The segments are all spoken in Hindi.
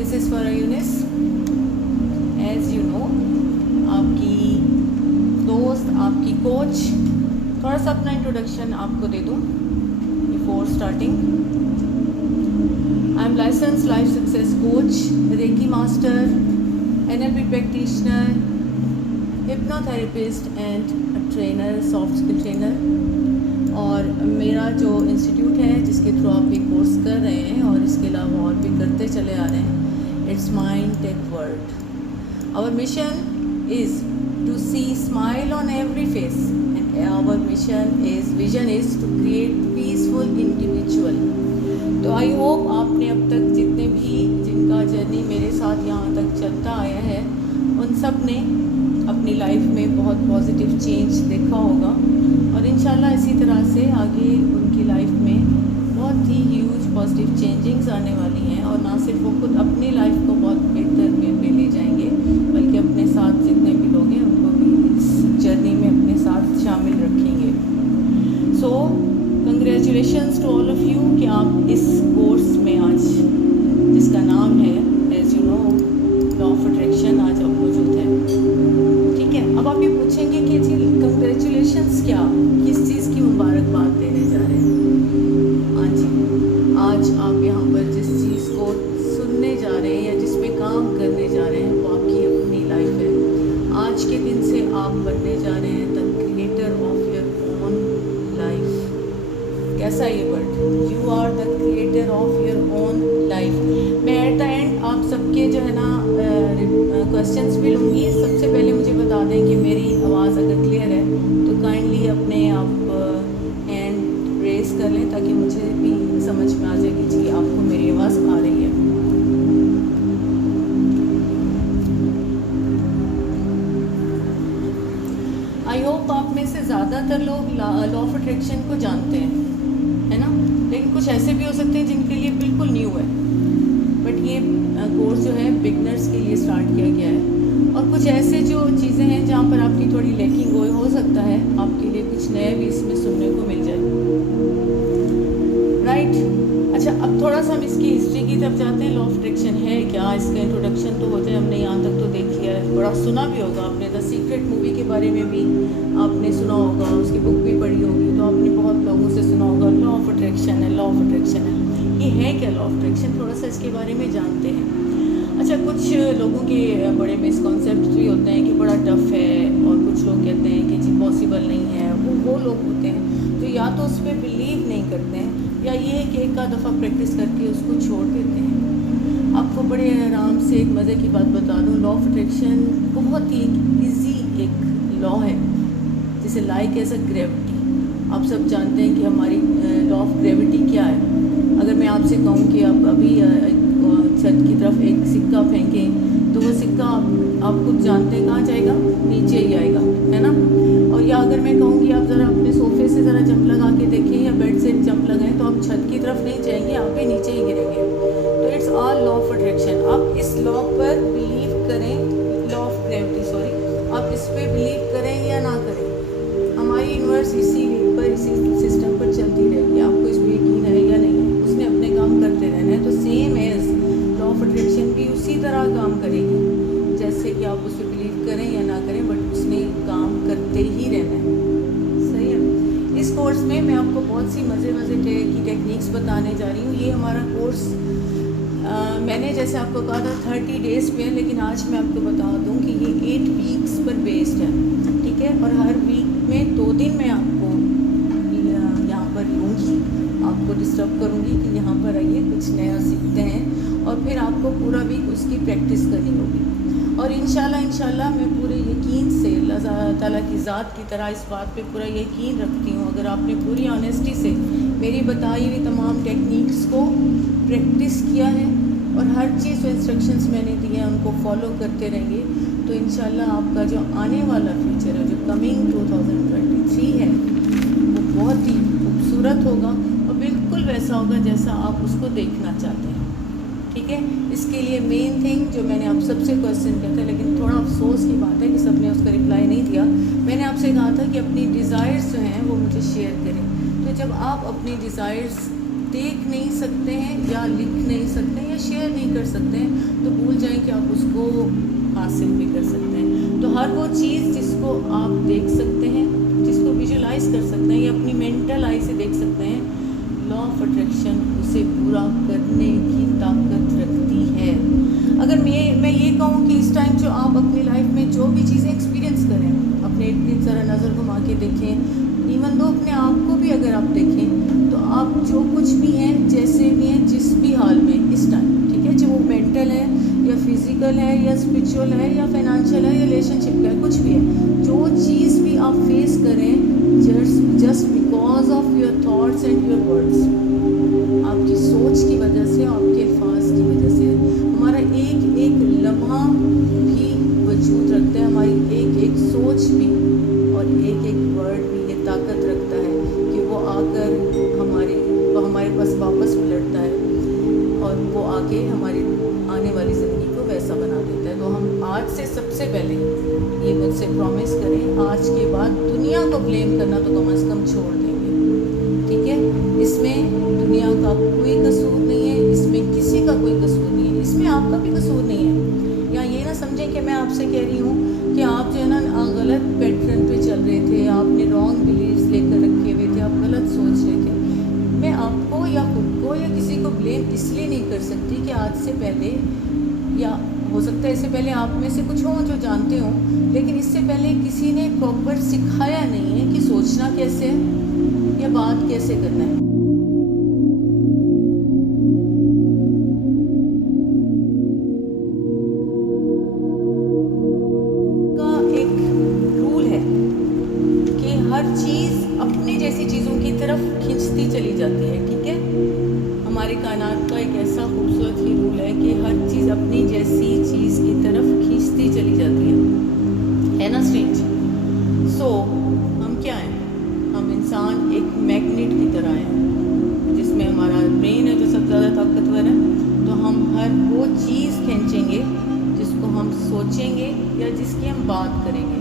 This is for Eunice. As you know, आपकी दोस्त, आपकी कोच। थोड़ा सा अपना इंट्रोडक्शन आपको दे दूँ before starting. I am license life success coach, reiki master, NLP practitioner, hypnotherapist and trainer, soft skill trainer. और मेरा जो इंस्टीट्यूट है जिसके थ्रू आप ये कोर्स कर रहे हैं और इसके अलावा और भी करते चले आ रहे हैं, it's mind tech world. Our mission is to see smile on every face and our vision is to create peaceful individual. तो आई होप आपने अब तक जितने भी जिनका जर्नी मेरे साथ यहाँ तक चलता आया है उन सब ने अपनी लाइफ में बहुत पॉजिटिव चेंज देखा होगा और इंशाल्लाह इसी तरह से आगे उनकी लाइफ में बहुत ही ह्यूज पॉजिटिव चेंजिंग्स आने वाली हैं। और ना सिर्फ वो खुद अपनी लाइफ को बहुत बेहतर में ले जाएंगे बल्कि अपने साथ जितने भी लोग हैं उनको भी इस जर्नी में अपने साथ शामिल रखेंगे। So congratulations to all of you कि आप इस कोर्स में आज, जिसका नाम है as you know law of attraction, आज आप मौजूद हैं। ठीक है, अब आप ये पूछेंगे कि जी कंग्रेचुलेशंस क्या, किस चीज़ की मुबारकबाद देने जा रहे हैं। हाँ जी, आज आप यहाँ पर जिस चीज़ को सुनने जा रहे हैं या जिस पे काम करने जा रहे हैं वो आपकी अपनी लाइफ है। आज के दिन से आप बनने जा रहे हैं the creator of your own life. कैसा ये word, you are the creator of your own life. मैं एट द एंड आप सबके जो है ना क्वेश्चंस भी लूँगी। सबसे पहले मुझे बता दें कि मेरी आवाज़ अगर क्लियर है तो काइंडली अपने आप हैंड रेस कर लें ताकि मुझे भी समझ में आ जाए कि जी आपको मेरी आवाज़ आ रही है। आई होप आप में से ज़्यादातर लोग लॉ ऑफ अट्रैक्शन को जानते हैं, है ना, लेकिन कुछ ऐसे भी हो सकते हैं जिनके लिए बिल्कुल न्यू है। बट ये कोर्स जो है बिगनर्स के लिए स्टार्ट किया गया है। और कुछ ऐसे जो चीज़ें हैं जहाँ पर आपकी थोड़ी लैकिंग हो सकता है, आपके लिए कुछ नया भी इसमें सुनने को मिल जाए। राइट, अच्छा, अब थोड़ा सा हम इसकी हिस्ट्री की तरफ जाते हैं। लॉ ऑफ अट्रैक्शन है क्या, इसका इंट्रोडक्शन तो हो जाए। हमने यहाँ तक तो देख लिया है, बड़ा सुना भी होगा आपने। द सीक्रेट मूवी के बारे में भी आपने सुना होगा, उसकी बुक भी पढ़ी होगी, तो आपने बहुत लोगों से सुना होगा लॉ ऑफ अट्रैक्शन है, लॉ ऑफ अट्रैक्शन है। ये है क्या लॉ ऑफ अट्रैक्शन, थोड़ा सा इसके बारे में जानते हैं। अच्छा, कुछ लोगों के बड़े मिसकॉन्सेप्ट भी होते हैं कि बड़ा टफ है, और कुछ लोग कहते हैं कि जी पॉसिबल नहीं है। वो लोग होते हैं जो या तो उस पर बिलीव नहीं करते हैं या ये है कि एक आध दफ़ा प्रैक्टिस करके उसको छोड़ देते हैं। आपको बड़े आराम से एक मज़े की बात बता दूँ, लॉ ऑफ अट्रैक्शन बहुत ही ईजी एक लॉ है, जिसे लाइक एज अ ग्रेविटी। आप सब जानते हैं कि हमारी लॉ ऑफ ग्रेविटी क्या है। अगर मैं आपसे कहूँ कि आप अभी छत की तरफ एक सिक्का फेंकें तो वो सिक्का आप खुद जानते हैं कहाँ जाएगा, नीचे ही आएगा, है ना। और या अगर मैं कहूँ कि आप ज़रा अपने सोफे से ज़रा जंप लगा के देखें या बेड से जंप लगाएं तो आप छत की तरफ नहीं जाएंगे, आप भी नीचे ही गिरेंगे। तो it's all law of attraction. आप इस लॉ पर बिलीव करें, लॉ ऑफ ग्रेविटी सॉरी, आप इस पर बिलीव करें या ना करें, हमारी यूनिवर्स इसी सिस्टम पर चलती रहेगी। आपको इस पर यकीन है या नहीं है, उसने अपने काम करते रहना है। तो same as law of attraction भी उसी तरह काम करेगी, जैसे कि आप उस पर बिलीव करें या ना करें, बट उसने काम करते ही रहना है। सही है। इस कोर्स में मैं आपको बहुत सी मज़े की टेक्निक्स बताने जा रही हूँ। ये हमारा कोर्स मैंने जैसे आपको कहा था 30 डेज़ पे है, लेकिन आज मैं आपको बता दूँ कि ये 8 वीक्स पर बेस्ड है। ठीक है, और हर वीक में 2 दिन मैं आपको यहाँ पर लूँगी, आपको डिस्टर्ब करूँगी कि यहाँ पर आइए कुछ नया सीखते हैं, और फिर आपको पूरा वीक उसकी प्रैक्टिस करनी होगी। और इंशाल्लाह मैं पूरे यकीन से अल्लाह ताला की ज़ात की तरह इस बात पे पूरा यकीन रखती हूँ, अगर आपने पूरी ऑनेस्टी से मेरी बताई हुई तमाम टेक्निक्स को प्रैक्टिस किया है और हर चीज़ जो इंस्ट्रक्शंस मैंने दिए हैं उनको फॉलो करते रहेंगे, तो इंशाल्लाह आपका जो आने वाला फ्यूचर है, जो कमिंग 2023 है, वो बहुत ही खूबसूरत होगा और बिल्कुल वैसा होगा जैसा आप उसको देखना चाहते हैं। ठीक है, इसके लिए मेन थिंग जो मैंने आप सबसे क्वेश्चन किया था, लेकिन थोड़ा अफसोस की बात है कि सब ने उसका रिप्लाई नहीं दिया। मैंने आपसे कहा था कि अपनी डिज़ायर्स जो हैं वो मुझे शेयर करें। तो जब आप अपनी डिज़ायर्स देख नहीं सकते हैं या लिख नहीं सकते हैं या शेयर नहीं कर सकते हैं, तो भूल जाएं कि आप उसको हासिल भी कर सकते हैं। तो हर वो चीज़ जिसको आप देख सकते हैं, जिसको विजुलाइज कर सकते हैं या अपनी मेंटल आई से देख सकते हैं, लॉ ऑफ अट्रैक्शन उसे पूरा करने की ताकत रखती है। अगर मैं ये कहूँ कि इस टाइम जो आप अपनी लाइफ में जो भी चीज़ें एक्सपीरियंस करें, अपने एक दिन ज़रा नज़र घुमा के देखें, इवन दो अपने आप को भी अगर आप देखें, तो आप जो कुछ भी हैं, जैसे भी हैं, जिस भी हाल में इस टाइम, ठीक है, चाहे वो मेंटल है या फिज़िकल है या स्पिरिचुअल है या फाइनेंशियल है या रिलेशनशिप का है, कुछ भी है, जो चीज़ भी आप फेस करें, just because of your thoughts and your words, आपकी सोच की वजह से, आपके अल्फाज की वजह से हमारा एक एक लम्हा भी वजूद रखता है, हमारी एक एक सोच भी और एक एक वर्ड भी ये ताकत रखता है कि वो आकर हमारे पास वापस लौटता है और वो आके हमारी आने वाली ज़िंदगी को वैसा बना देता है। तो हम आज से सबसे पहले ये मुझसे प्रॉमिस करें, आज के बाद दुनिया को ब्लेम करना तो कम से कम छोड़ देंगे, ठीक है। इसमें दुनिया का कोई कसूर नहीं है, इसमें किसी का कोई कसूर नहीं है, इसमें आपका भी कसूर नहीं है। या ये ना समझें कि मैं आपसे कह रही हूँ कि आप जो है ना गलत पैटर्न पे चल रहे थे, आपने रॉन्ग बिलीव्स लेकर रखे हुए थे, आप गलत सोच रहे थे। मैं आपको या खुद को या किसी को ब्लेम इसलिए नहीं कर सकती कि आज से पहले, या हो सकता है इससे पहले आप में से कुछ हों जो जानते हों, लेकिन इससे पहले किसी ने प्रॉपर सिखाया नहीं है कि सोचना कैसे है या बात कैसे करना है। का एक रूल है कि हर चीज़ अपनी जैसी चीज़ों की तरफ खींचती चली जाती है, ठीक है। हमारे कायनात का एक ऐसा खूबसूरत ही रूल है कि हर चीज़ अपनी जैसी चीज़ की तरफ खींचती चली जाती है ना स्ट्रेंज। सो हम क्या हैं, हम इंसान एक मैग्नेट की तरह हैं, जिसमें हमारा ब्रेन है जो सबसे ज़्यादा ताकतवर है। तो हम हर वो चीज़ खींचेंगे जिसको हम सोचेंगे या जिसकी हम बात करेंगे,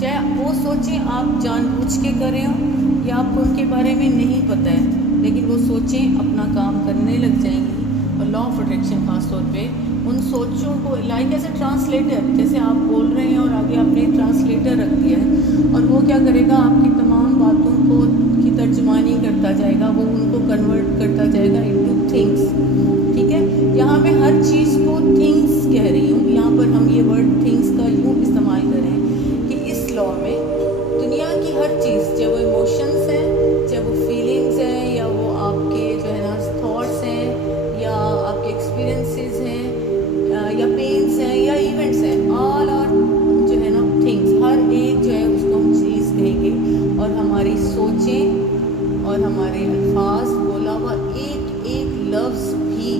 चाहे वो सोचें आप जानबूझ के कर रहे हो या आपको उनके बारे में नहीं पता है, लेकिन वो सोचें अपना काम करने लग जाएंगी। और लॉ ऑफ अट्रैक्शन खास तौर पे उन सोचों को लाइक एज ए ट्रांसलेटर, जैसे आप बोल रहे हैं और आगे आपने ट्रांसलेटर रख दिया है, और वो क्या करेगा, आपकी तमाम बातों को की तर्जमानी करता जाएगा, वो उनको कन्वर्ट करता जाएगा इनटू थिंग्स, ठीक है। यहाँ मैं हर चीज़ को थिंग्स कह रही हूँ, यहाँ पर हम ये वर्ड थिंग्स का यूँ इस्तेमाल करें कि इस लॉ में दुनिया की हर चीज़, चाहे वो इमोशंस हैं, चाहे वो फीलिंग्स हैं, या वो आपके जो है ना थॉट्स हैं, या आपके एक्सपीरियंसेस हैं, या पेन्स हैं, या इवेंट्स हैं, ऑल और जो है ना थिंग्स, हर एक जो है उसको हम चीज़ कहेंगे। और हमारी सोचें और हमारे अल्फाज, बोला हुआ एक एक लफ्ज़ भी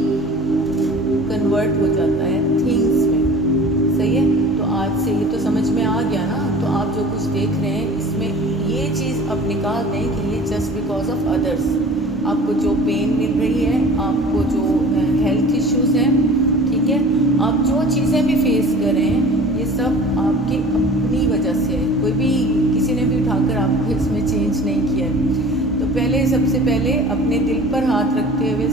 कन्वर्ट हो जाता है थिंग्स में, सही है। तो आज से ये तो समझ में आ गया ना। तो आप जो कुछ देख रहे हैं इसमें ये चीज़ अब निकाल दें कि ये जस्ट बिकॉज ऑफ अदर्स, आपको जो पेन मिल रही है, आपको जो हेल्थ इश्यूज़ हैं, ठीक है, आप जो चीज़ें भी फेस कर रहे हैं, ये सब आपकी अपनी वजह से है, कोई भी किसी ने भी उठाकर आपको इसमें चेंज नहीं किया है। तो पहले सबसे पहले अपने दिल पर हाथ रखते हुए,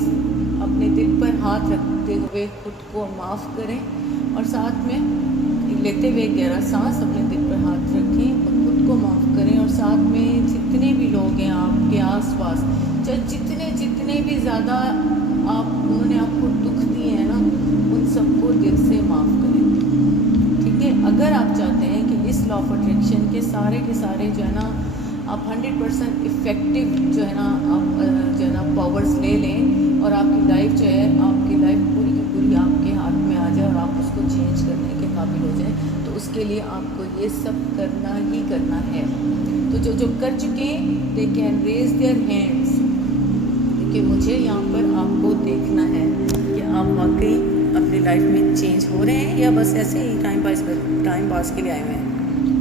अपने दिल पर हाथ रखते हुए खुद को माफ़ करें, और साथ में लेते हुए गहरा सांस अपने दिल पर हाथ रखें और खुद को माफ़ करें। और साथ में जितने भी लोग हैं आपके आसपास, चाहे जितने भी ज़्यादा उन्होंने आपको दुख दिए हैं ना, उन सबको दिल से माफ़ करें, ठीक है। अगर आप चाहते हैं कि इस लॉ ऑफ अट्रैक्शन के सारे जो है ना आप 100% इफ़ेक्टिव जो है ना आप जो है ना पावर्स ले लें, और आपकी लाइफ जो है, आपकी लाइफ पूरी की पूरी आपके हाथ में आ जाए और आप उसको चेंज करने के काबिल हो जाए, तो उसके लिए आपको ये सब करना ही करना है। तो जो कर चुके हैं, they can raise their hands, क्योंकि मुझे यहाँ पर आपको देखना है कि आप वाकई अपनी लाइफ में चेंज हो रहे हैं या बस ऐसे ही टाइम पास के लिए आए हुए हैं।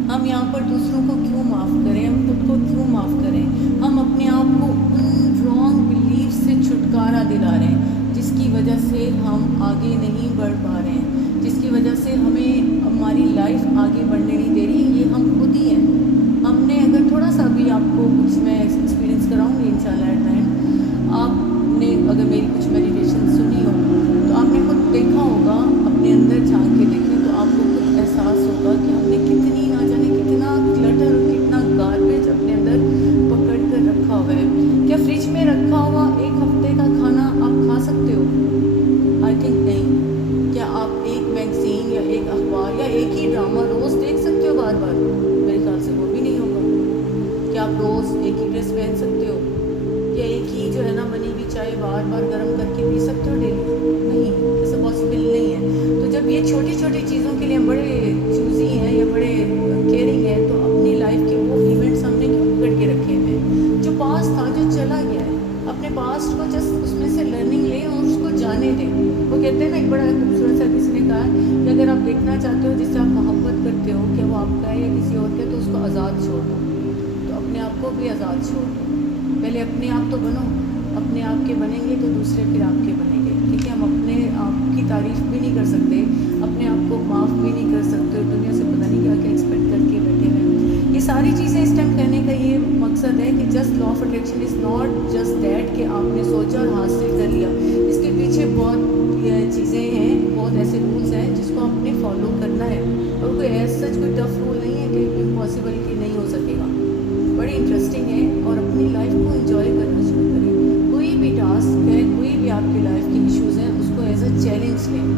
हम यहाँ पर दूसरों को क्यों माफ़ करें, हम खुद को क्यों माफ़ करें, हम अपने आप को उन रॉन्ग बिलीफ से छुटकारा दिला रहे हैं जिसकी वजह से हम आगे नहीं बढ़ पा रहे हैं, जिसकी वजह से हमें हमारी लाइफ आगे बढ़ने नहीं दे रही। ये हम खुद ही हैं। हमने अगर थोड़ा सा भी आपको कुछ मैं एक्सपीरियंस कराऊँगी इंशाल्लाह एट टाइम, आपने अगर मेरी कुछ मेडिटेशन सुनी हो तो आपने खुद देखा होगा, अपने अंदर झांक के देखें तो आपको खुद एहसास होगा कि हमने कितनी ना जाने कितना क्लटर और कितना गार्बेज अपने अंदर पकड़ कर रखा हुआ है। क्या फ्रिज में रखा हुआ एक हफ्ते का खाना आप खा सकते हो? आई थिंक नहीं। क्या आप एक मैगज़ीन या एक अखबार या एक ही ड्रामा रोज़ देख सकते हो बार बार? मेरे ख्याल से वो भी नहीं होगा। क्या आप रोज़ एक ही ड्रेस पहन सकते हो, या एक ही जो है ना बनी हुई चाय बार बार गर्म करके पी सकते हो डेली? नहीं, ऐसा पॉसिबल नहीं है। तो जब ये छोटी छोटी चीज़ों के लिए हम बड़े चूज़ी हैं या बड़े केयरिंग हैं, तो अपनी लाइफ के वो इवेंट्स हमने क्यों पकड़ के रखे हैं? जो पास्ट था, जो चला गया है, अपने पास्ट को जस्ट उसमें से लर्निंग लें और उसको जाने दें। वो कहते हैं ना, एक बड़ा खूबसूरत सा किसी ने कहा है कि अगर आप देखना चाहते हो जिससे आप मोहब्बत करते हो कि वो आपका है या किसी और का, तो उसको आज़ाद छोड़ दो। तो अपने आप को भी आज़ाद छोड़ दो। पहले अपने आप तो बनो, अपने आप के बनेंगे तो दूसरे फिर आपके बनेंगे। ठीक है, हम अपने आप की तारीफ़ भी नहीं कर सकते, अपने आप को माफ़ भी नहीं कर सकते, और दुनिया से पता नहीं क्या क्या एक्सपेक्ट करके बैठे हुए हैं। ये सारी चीज़ें इस टाइम कहने का ये मकसद है कि just law of attraction is not just that कि आपने सोचा और हासिल कर लिया। इसके पीछे बहुत चीज़ें हैं, बहुत ऐसे रूल्स हैं जिसको आपने फॉलो करना है, और कोई ऐसा कोई टफ रूल नहीं है कि इम्पॉसिबल कि नहीं हो सकेगा। बड़ी इंटरेस्टिंग है, और अपनी लाइफ को एंजॉय करना शुरू करें। कोई भी टास्क है, कोई भी आपकी लाइफ के इश्यूज़ हैं, उसको एज अ चैलेंज लें,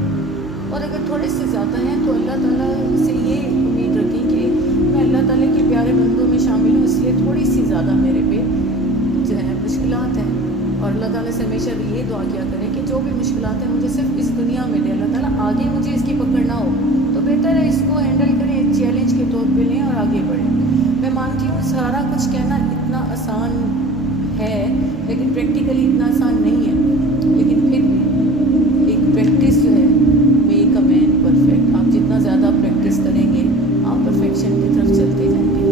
और अगर थोड़े से ज़्यादा हैं तो अल्लाह ताला से ये उम्मीद रखें कि मैं अल्लाह ताला के प्यारे बंदों में शामिल हूँ, इसलिए थोड़ी सी ज़्यादा मेरे पे जो है मुश्किलात हैं। और अल्लाह ताला से हमेशा ये दुआ किया करें कि जो भी मुश्किलात हैं मुझे सिर्फ इस दुनिया में दे, अल्लाह ताला आगे मुझे इसकी पकड़ ना हो, तो बेहतर है इसको हैंडल करें, चैलेंज के तौर पे लें और आगे बढ़ें। मैं मानती हूँ सारा कुछ कहना इतना आसान है, लेकिन प्रैक्टिकली इतना आसान नहीं है। लेकिन फिर भी एक प्रैक्टिस जो है, मेक अ मैन परफेक्ट। आप जितना ज़्यादा प्रैक्टिस करेंगे, आप परफेक्शन की तरफ चलते जाएंगे।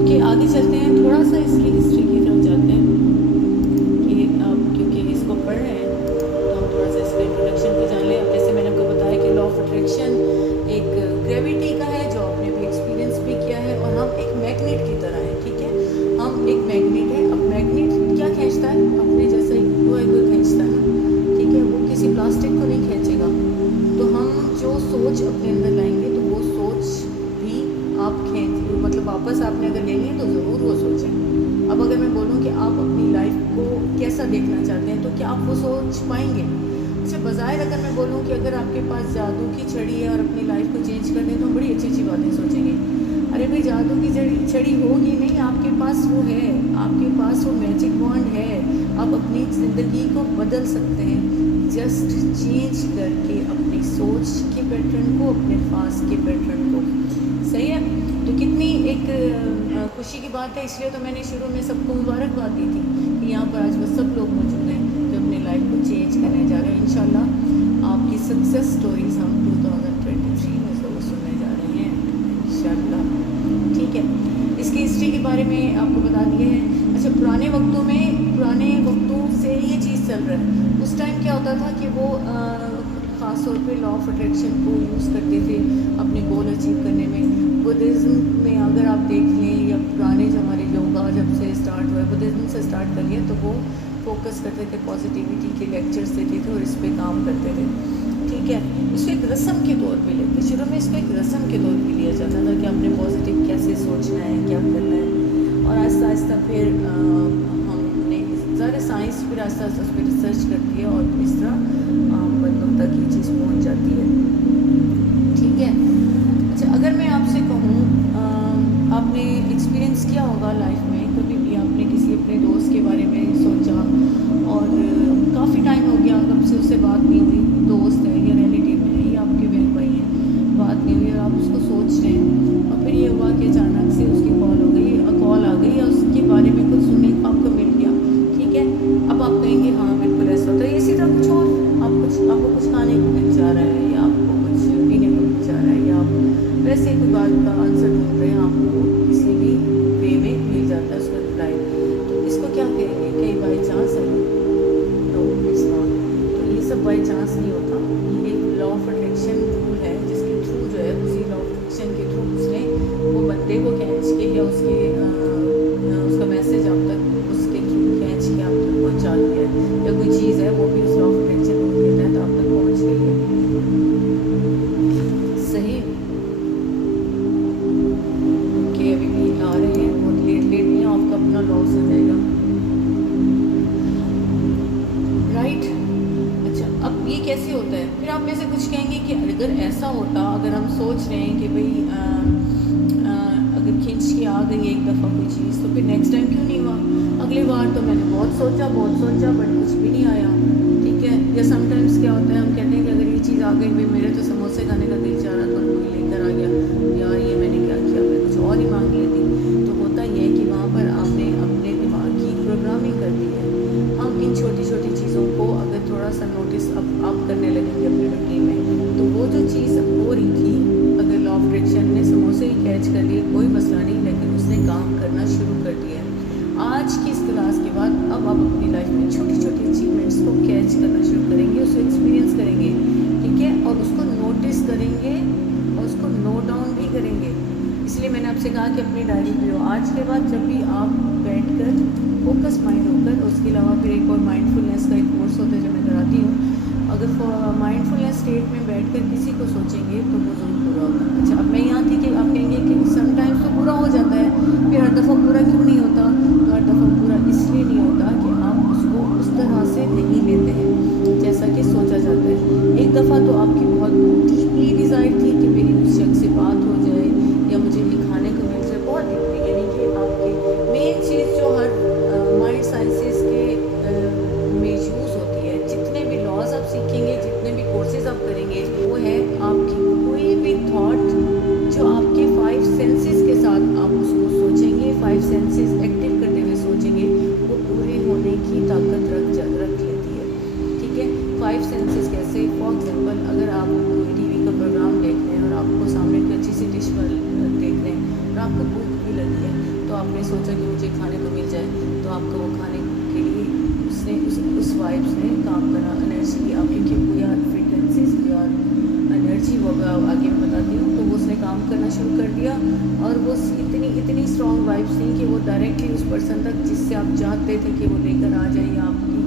ओके, आगे चलते हैं, थोड़ा सा इसकी हिस्ट्री की तरफ जाते हैं कि आप क्योंकि इसको पढ़ रहे हैं तो हम थोड़ा सा इसका इंट्रोडक्शन भी जान लें। अब जैसे मैंने आपको बताया कि लॉ ऑफ अट्रैक्शन एक ग्रेविटी का है, जो आपने भी एक्सपीरियंस भी किया है, और हम एक मैग्नेट की तरह हैं। ठीक है, हम एक मैग्नेट है। अब मैग्नेट क्या खींचता है? अपने जैसे लोहे को खींचता है ना, ठीक है, वो किसी प्लास्टिक को नहीं खींचेगा। तो हम जो सोच अपने अंदर लाएंगे, तो वो सोच भी आप मतलब वापस आपने अगर लेनी है तो ज़रूर वो सोचें। अब अगर मैं बोलूँ कि आप अपनी लाइफ को कैसा देखना चाहते हैं, तो क्या आप वो सोच पाएंगे? अच्छा, बज़ाहिर अगर मैं बोलूँ कि अगर आपके पास जादू की छड़ी है और अपनी लाइफ को चेंज कर दें, तो हम बड़ी अच्छी अच्छी बातें सोचेंगे। अरे भाई, जादू की छड़ी होगी नहीं, आपके पास वो है, आपके पास वो मैजिक वॉन्ड है। आप अपनी ज़िंदगी को बदल सकते हैं जस्ट चेंज करके अपनी सोच के पैटर्न को, अपने फास के पैटर्न को। सही है? तो कितनी एक खुशी की बात है। इसलिए तो मैंने शुरू में सबको मुबारकबाद दी थी कि यहाँ पर आज वो सब लोग मौजूद हैं जो अपनी लाइफ को चेंज करने जा रहे हैं। इंशाल्लाह आपकी सक्सेस स्टोरीज हम 2023 में ज़रूर सुनने जा रहे हैं इंशाल्लाह। ठीक है, इसकी हिस्ट्री के बारे में आपको बता दिए हैं। अच्छा, पुराने वक्तों से ये चीज़ चल रहा है। उस टाइम क्या होता था कि वो ख़ास तौर पे लॉ ऑफ अट्रैक्शन को यूज़ करते थे अपने गोल अचीव करने में। बुद्धिज़्म में अगर आप देख लें, या पुराने जो हमारे योगा जब से स्टार्ट हुआ है, बुद्धिज़्म से स्टार्ट कर लिया, तो वो फोकस करते थे, पॉजिटिविटी के लेक्चर्स देते थे और इस पर काम करते थे। ठीक है, इसको एक रस्म के तौर पे लेते, शुरू में इसको एक रस्म के तौर पे लिया जाता था कि आपने पॉजिटिव कैसे सोचना है, क्या करना है। और आहिस्ता आहिस्ता फिर हमने ज़्यादा साइंस फिर आहिस्ता आहिस्ता उस पर रिसर्च करती है, और इस तरह आम बंदों तक ये चीज़ पहुँच जाती है। ठीक है, अच्छा, अगर मैं आपसे कहूँ, आपने एक्सपीरियंस किया होगा लाइफ में, कभी भी आपने किसी अपने दोस्त के बारे में सोचा और काफ़ी टाइम हो गया कब से उससे बात नहीं हुई, दोस्त है या रिलेटिव है या आपके बहन भाई हैं, बात नहीं हुई, और आप उसको सोच रहे हैं, और फिर ये हुआ कि अचानक से उसकी कॉल आ गई या उसके बारे में कुछ सुनने को आपको मिल गया। ठीक है, अब आप कहेंगे हाँ बिल्कुल ऐसा होता है। इसी तरह कुछ और आपको कुछ खाने को मिल जा रहा है, या आपको कुछ पीने को मिल जा रहा है, या आप वैसे कोई बात का आंसर ढूंढ रहे हैं, आपको किसी भी वे में मिल जाता है उसका रिप्लाई। तो इसको क्या कहेंगे? कहीं बाई चांस है? No, it's not. तो ये सब बाई चांस नहीं होता, ये एक लॉ ऑफ अट्रैक्शन रूल है, जिसके थ्रू जो है, उसी लॉ ऑफ अट्रैक्शन के थ्रू उसने वो बंदे को खींच के या उसका मैसेज आप तक उसके थ्रू खींच के आप तक पहुँचा कैसे होता है? फिर आप में से कुछ कहेंगे कि अगर ऐसा होता, अगर हम सोच रहे हैं कि भाई अगर खींच के आ गई एक दफ़ा कोई चीज़ तो फिर नेक्स्ट टाइम क्यों नहीं हुआ? अगली बार तो मैंने बहुत सोचा बट कुछ भी नहीं आया, ठीक है। या समटाइम्स क्या होता है, हम कहते हैं कि अगर ये चीज़ आ गई, भाई मेरे तो समोसे खाने का दिल चाह रहा था, कोई लेकर आ गया, यार ये मैंने क्या किया, मैं कुछ और ही मांग लेती। तो होता ये है कि वहाँ पर आपने अपने दिमाग की प्रोग्रामिंग कर दी है। हम इन छोटी छोटी चीज़ों को अगर थोड़ा सा नोटिस अब आप करने लगेंगे अपनी रूटीन में, तो वो जो चीज़ हो रही थी, अगर लॉ ऑफ अट्रैक्शन ने समोसे ही कैच कर लिए कोई मसला नहीं, लेकिन उसने काम करना शुरू कर दिया है। आज की इस क्लास के बाद अब आप अपनी लाइफ में छोटी छोटी अचीवमेंट्स को कैच करना शुरू करेंगे, उसको एक्सपीरियंस करेंगे, ठीक है, और उसको नोटिस करेंगे और उसको नोट डाउन भी करेंगे। इसलिए मैंने आपसे कहा कि अपनी डायरी पे हो। आज के बाद जब भी आप बैठकर फोकस माइंड होकर, उसके अलावा फिर एक और माइंडफुलनेस का एक कोर्स होता है जो मैं कराती हूँ, अगर माइंडफुलनेस स्टेट में बैठकर किसी को सोचेंगे तो वो ज़रूर पूरा होगा। अच्छा, अब मैं यहाँ थी कि आप कहेंगे कि समटाइम्स तो पूरा हो जाता है, फिर हर दफ़ा पूरा क्यों नहीं होता? तो हर दफ़ा पूरा इसलिए नहीं होता कि आप उसको उस तरह से नहीं लेते हैं जैसा कि सोचा जाता है। एक दफ़ा तो आपकी बहुत डीपली डिज़ायर थी कि मेरी उस शख्स से बात हो जाए या मुझे ये खाने को मिल जाए, बहुत डीपली, यानी कि आपकी मेन चीज़ जो हर माइंड साइंसेस के में यूज़ होती है, जितने भी लॉज आप सीखेंगे, जितने भी कोर्सेज आप करेंगे, वो है आपकी कोई भी थॉट जो आपके 5 सेंसेस के साथ आप उसको सोचेंगे, 5 सेंसेस एक्टिव करते हुए सोचेंगे, वो पूरे होने की ताकत रख लेती है, ठीक है। 5 सेंसेस कैसे? फॉर एग्जांपल, अगर आप कोई टीवी का प्रोग्राम देख रहे हैं और आपको सामने कोई अच्छी सी डिश पर देख रहे हैं और आपको भूख भी लगी है, तो आपने सोचा कि मुझे खाने को मिल जाए, तो आपको वो खाने के लिए उसने उस वाइब्स ने काम करा, एनर्जी आपकी क्योंकि यार फ्रिक्वेंसीज या एनर्जी होगा, आगे मैं बताती हूँ, तो वो उसने काम करना शुरू कर दिया और वो इतनी स्ट्रॉन्ग वाइब्स थी कि वो डायरेक्टली उस पर्सन तक जिससे आप चाहते थे कि वो लेकर आ जाए, या आपकी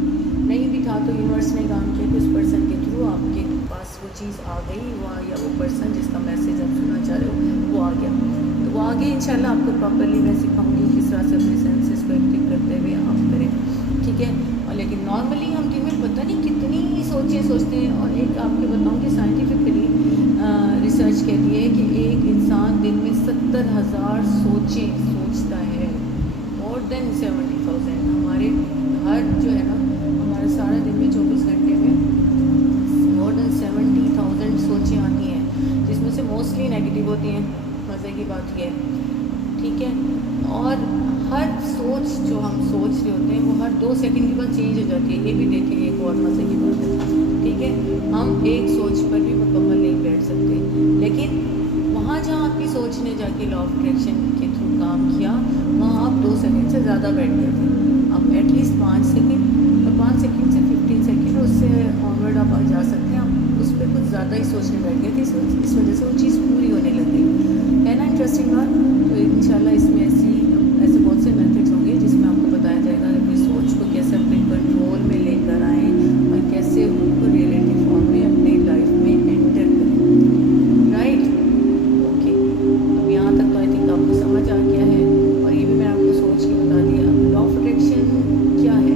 नहीं भी था तो यूनिवर्स ने काम किया कि उस पर्सन के थ्रू आपके पास वो चीज़ आ गई, या वो पर्सन जिसका मैसेज आप सुनना चाह रहे हो वो आ गया। तो वो आगे इंशाल्लाह आपको प्रॉपरली मैं सिखाऊंगी किस तरह से अपने सेंसेस को एक्टिव करते हुए आप करें, ठीक है। और लेकिन नॉर्मली हम दिन में पता नहीं कितनी सोचते हैं, और एक आपको बताऊँ कि साइंटिफिकली रिसर्च कहती है कि एक इंसान दिन में 70,000 सोचता है, मोर देन 70,000। हमारे हर जो है ना, हमारे सारा दिन में 24 घंटे में मोर देन 70,000 सोचें आती हैं, जिसमें से मोस्टली नेगेटिव होती हैं। मज़े की बात यह है, ठीक है। और हर सोच जो हम सोच रहे होते हैं वो हर 2 सेकंड के बाद चेंज हो जाती है। ये भी देखें, एक और मज़े की बात है, ठीक है। हम एक सोच पर भी मुकम्मल नहीं बैठ सकते, लेकिन वहाँ जहाँ आपकी सोच ने जाके लॉ ऑफ अट्रैक्शन के थ्रू काम किया, वहाँ आप 2 सेकंड से ज़्यादा बैठ गए थे। आप एटलीस्ट 5 सेकंड, और 5 सेकंड से 15 सेकंड, उससे ऑनवर्ड आप जा सकते हैं। आप उस पर कुछ ज़्यादा ही सोचने बैठ गए थे, इस वजह से वो चीज़ पूरी होने लगी, है ना। इंटरेस्टिंग बात। तो इंशाल्लाह इसमें ऐसे बहुत से मेथड्स होंगे जिसमें आपको बताया जाएगा कि अपनी सोच को कैसे अपने कंट्रोल में लेकर आएँ और कैसे उनको रियलिटी फॉर्म में अपने लाइफ में एंटर करें, राइट। ओके, अब यहाँ तक तो आई थिंक आपको समझ आ गया है, और ये भी मैं आपको सोच के बता दिया। अब लॉ ऑफ अट्रैक्शन क्या है?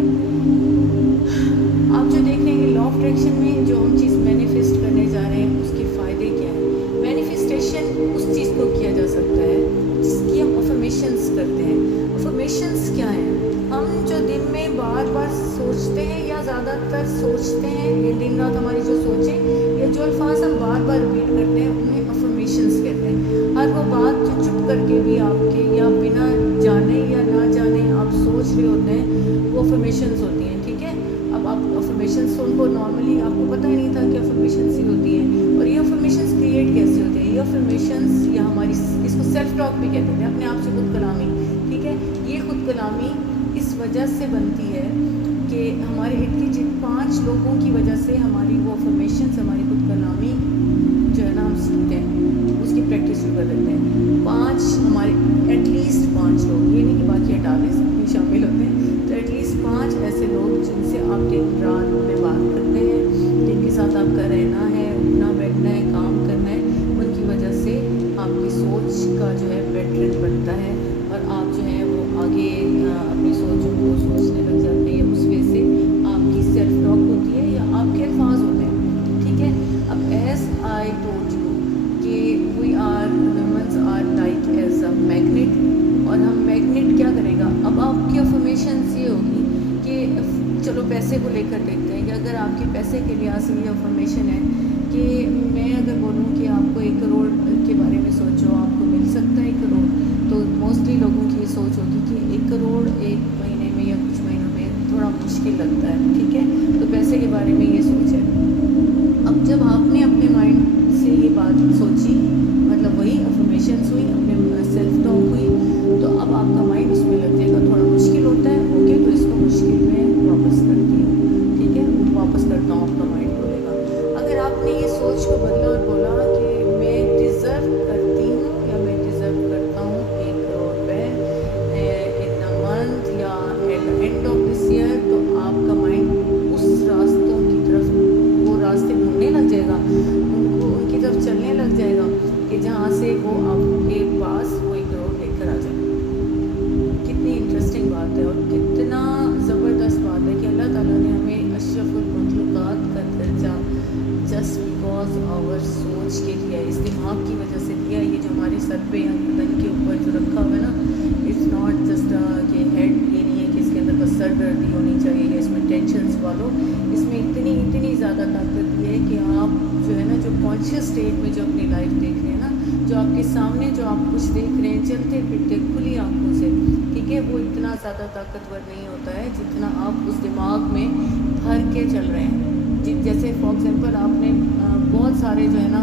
आप जो देख रहे हैं लॉ ऑफ अट्रैक्शन में जो हम चीज़ मैनिफेस्ट करने जा रहे हैं, उसके फ़ायदे क्या हैं? मैनिफेस्टेशन उस चीज़ को किया जा सकता है जिसकी हम अफर्मेशंस करते हैं। अफर्मेशंस क्या है? हम जो दिन में बार बार सोचते हैं या ज़्यादातर सोचते हैं, ये दिन रात हमारी जो सोचें या जो अल्फाज हम बार बार रिपीट करते हैं, उन्हें अफर्मेशंस कहते हैं। हर वो बात जो चुप करके भी आपके या बिना जाने या ना जाने आप सोच रहे होते हैं, वो अफर्मेशंस होती हैं, ठीक है। अब आप अफर्मेशंस उनको नॉर्मली आपको पता ही नहीं था कि अफर्मेशंस ही होती हैं, और ये अफर्मेशंस क्रिएट कैसे होते हैं? ये अफर्मेशंस या हमारी, इसको सेल्फ टॉक भी कहते हैं, अपने आप से खुद कलामी, ठीक है। ये खुद कलामी इस वजह से बनती है कि हमारे इर्द गिर्द 5 लोगों की वजह से हमारी वो अफर्मेशंस, हमारी खुद कलामी जो है ना, हम सीखते हैं, उसकी प्रैक्टिस शुरू कर देते हैं। 5 हमारे एटलीस्ट 5 लोग, ये नहीं कि बाकी 48 भी शामिल होते हैं, तो एटलीस्ट 5 ऐसे लोग जिनसे आप दिन रात में बात करते हैं, जिनके साथ आपका रहना है, उठना बैठना है, काम करना है, उनकी वजह से आपकी सोच का जो है पैटर्न बनता है, और आप जो है वो आगे अपनी सोचों को सोचने लग जाते हैं। उस वजह से आपकी सेल्फ टॉक होती है या आपके अल्फाज होते हैं, करते हैं कि अगर आपके पैसे के लिहाज से ये अफर्मेशन है कि मैं अगर बोलूँ कि आपको 1 करोड़ के बारे में सोचो, आपको मिल सकता है 1 करोड़, तो मोस्टली लोगों की ये सोच होगी कि 1 करोड़ 1 महीने में या कुछ महीनों में थोड़ा मुश्किल लगता है, ठीक है। तो पैसे के बारे में ये सोच है। अब जब आपने अपने माइंड से ये बात सोची, मतलब वही अफर्मेशंस हुई, अपने सेल्फ टॉक हुई, तो अब आपका माइंड उसमें लग जाएगा। थोड़ा मुश्किल होता है, ओके, तो इसको मुश्किल में वापस करती हूँ, ठीक है, वापस करता हूँ, आपका माइंड बोलेगा। अगर आपने ये सोच को बदला और बोला कि मैं डिज़र्व करती हूँ या मैं डिज़र्व करता हूँ 1 करोड़ रुपये इन अ मंथ या eight the end of this year, तो आपका माइंड उस रास्तों की तरफ, वो रास्ते ढूंढने लग जाएगा, उनकी तरफ चलने लग जाएगा कि जहाँ से वो आपके पास वो 1 करोड़ लेकर आ जाए। कितनी इंटरेस्टिंग बात है और कितना ज़बरदस्त बात है कि अल्लाह ताला ने हमें अशरफुल मखलूक़ात का दर्जा जस्ट बिकॉज आवर सोच के दिया, इस दिमाग की वजह से दिया। ये जो हमारे सर पे या बदन के ऊपर जो रखा हुआ है ना, इट्स नॉट जस्ट कि हेड, ये नहीं है कि इसके अंदर बस सर दर्दी होनी चाहिए या इसमें टेंशन वालो, इसमें इतनी ज़्यादा ताकत ये है कि आप जो है ना, जो कॉन्शियस स्टेट में जो अपनी लाइफ देख रहे हैं ना, जो आपके सामने जो आप कुछ देख रहे हैं चलते फिरते खुली आंखों से, ठीक है, वो इतना ज़्यादा ताकतवर नहीं होता है जितना आप उस दिमाग में भर के चल रहे हैं। जैसे फॉर एग्जांपल आपने बहुत सारे जो है ना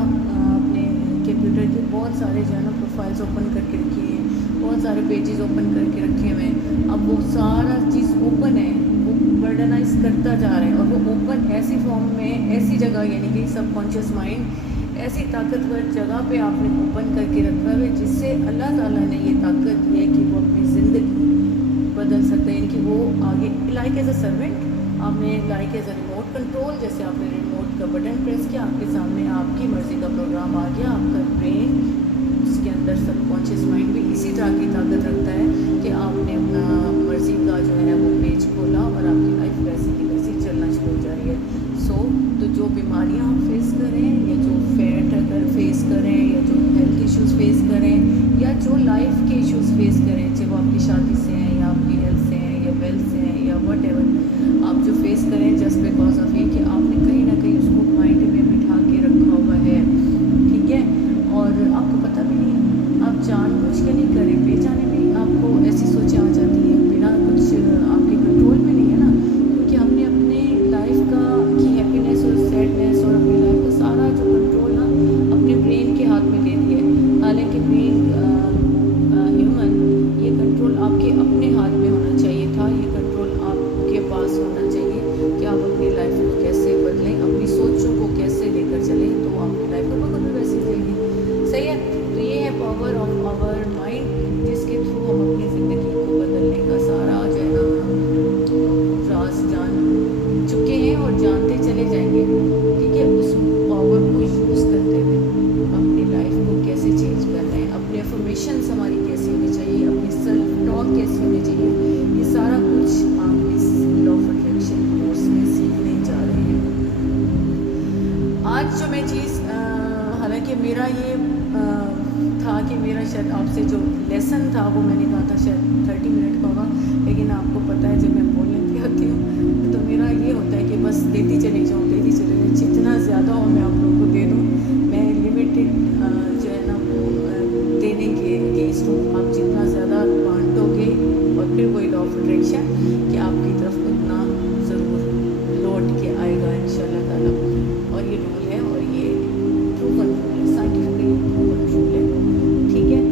अपने कंप्यूटर के बहुत सारे जो है ना प्रोफाइल्स ओपन करके रखी है, बहुत सारे पेजेस ओपन करके रखे हुए हैं। अब वो सारा चीज़ ओपन है, वो बर्डनाइज करता जा रहा है, और वो ओपन ऐसी फॉर्म में, ऐसी जगह, यानी कि सबकॉन्शियस माइंड ऐसी ताकतवर जगह पे आपने ओपन करके रखा है जिससे अल्लाह ताला ने ये ताकत दी है कि वो अपनी ज़िंदगी बदल सकता है, यानी कि वो आगे लाइक एज अ सर्वेंट, आपने like as a remote control, जैसे आपने रिमोट का बटन प्रेस किया, आपके सामने आपकी मर्ज़ी का प्रोग्राम आ गया, आपका ब्रेन, उसके अंदर सबकॉन्शियस माइंड भी इसी तरह की ताकत रखता है कि आपने अपना मर्ज़ी का जो है वो पेज खोला और आपकी लाइफ वैसी की वैसी चलना शुरू हो जा रही है। तो जो बीमारियाँ आप फेस करें, या जो फैट अगर फेस करें, या जो हेल्थ इश्यूज़ फेस करें, या जो लाइफ के इश्यूज़ फेस करें, चाहे वो आपकी शादी से हैं या आपकी हेल्थ से हैं या वेल्थ से हैं या वट आप जो फेस करें, जस्ट बिकॉज ऑफ ये कि आपने कहीं ना कहीं उसको माइंड में बिठा के रखा हुआ है, ठीक है, और आपको पता भी नहीं है, आप जानबूझ के नहीं करें, बेचाने में आपको ऐसी सोचें आ जाती हैं बिना कुछ आपके कंट्रोल में नहीं है ना, क्योंकि हमने अपने लाइफ का की हैप्पीनेस और सैडनेस और अपनी लाइफ का सारा जो कंट्रोल ना अपने ब्रेन के हाथ में दे दिया है। हालांकि ब्रेन ह्यूमन, ये कंट्रोल आपके अपने हाथ में होना चाहिए था, ये कंट्रोल आपके पास होना चाहिए कि आप अपनी लाइफ को कैसे बदलें, अपनी सोचों को कैसे लेकर चलें, तो आपकी लाइफ को बिल्कुल वैसे चलेगी। सही है, तो ये है पावर ऑफ आवर माइंड, जिसके थ्रू हम अपनी ज़िंदगी को बदलने का सारा जो है ना राज जान चुके हैं और जानते चले जाएंगे, ठीक है। उस पावर को यूज़ करते हुए अपनी लाइफ को कैसे चेंज करना है, अपने अफर्मेशंस हमारी कैसी होनी चाहिए, अपनी सेल्फ टॉक कैसी होनी चाहिए, ये सारा कुछ आप इस लॉ ऑफ अट्रैक्शन कोर्स में सीखने जा रहे हैं। आज जो मैं चीज़, हालांकि मेरा ये था कि मेरा शायद आपसे जो लेसन था वो मैंने कहा था शायद 30 मिनट का होगा, लेकिन आपको पता है जब मैं बोलने की आती हूँ तो मेरा ये होता है कि बस देती चली जाऊँ, जितना ज़्यादा हो मैं आप लोगों को दे दूँ। मैं लिमिटेड जो है ना वो देने के अगेंस्ट हूँ। आप जितना ज़्यादा बांटोगे और फिर वही लॉ ऑफ अट्रैक्शन कि आपकी तरफ उतना ज़रूर लौट के आएगा इंशाल्लाह ताला। और ये रूल है और ये प्रूवन रूल है, साइंटिफिकली प्रूवन रूल है, ठीक है।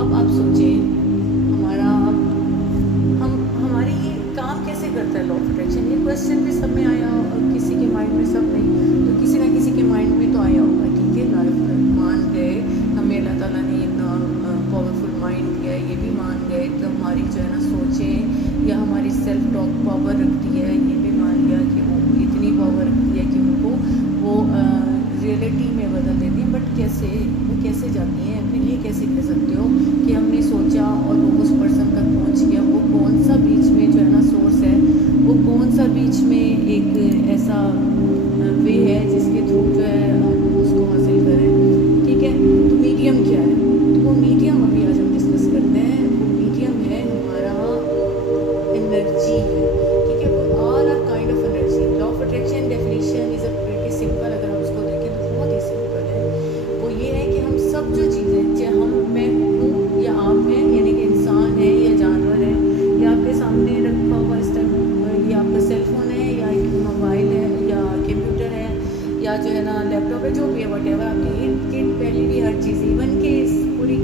अब आप सोचें हमारी ये काम कैसे करता है लॉ ऑफ अट्रैक्शन, ये क्वेश्चन भी सब में आया और किसी के माइंड में, सब नहीं तो किसी ना किसी के माइंड में तो आया होगा, ठीक है। लाइफ मान गए हमें अल्लाह ताला ने इतना पावरफुल माइंड दिया है, ये भी मान गए, तो हमारी जो है ना सोचें या हमारी सेल्फ टॉक पावर रखती है, ये भी मान लिया कि वो इतनी पावर रखती है कि उनको वो रियलिटी में बदल देती है। बट कैसे, वो कैसे जाती हैं, फिर ये कैसे कह सकते हो कि हमने सोचा और वो उस पर्सन तक पहुंच गया, वो कौन सा बीच में जो है ना सोर्स है, वो कौन सा बीच में एक ऐसा वे है जिसके थ्रू जो है हम उसको हासिल करें, ठीक है। तो मीडियम क्या है, तो वो मीडियम अभी आज हम डिस्कस करते हैं। वो मीडियम है हमारा एनर्जी है, ठीक है। वो all are kind of energy. Law of attraction जो है ना लैपटॉप है, जो भी है वटेवर आपके इर्द गिर्द पहले भी हर चीज़, इवन के इस पूरी